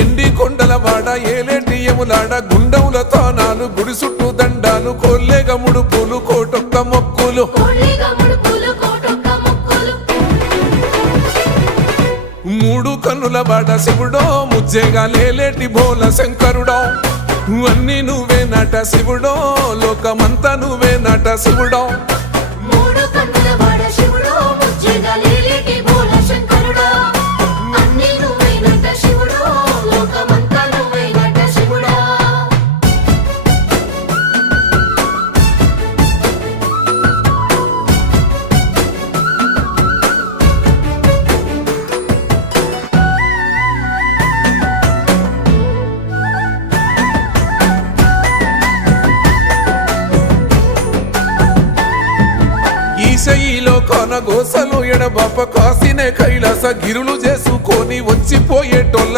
ఎండి కొండలవాడ ఏలేటి యములాడ గుండముల తానాలు గుడి చుట్టూ దండాలు కొల్లేగ ముడుపులు కోటొక్క మొక్కులు మూడు కన్నుల బాట శివుడో ముజ్జేగా లేలేటి బోల శంకరుడో అన్నీ నువ్వే నట శివుడో లోకమంతా నువ్వే నట శివుడో ఈశయిలో కొనగోసలు ఎడబాప కాసినే కైలాస గిరులు చేసుకొని వచ్చిపోయేటోళ్ళ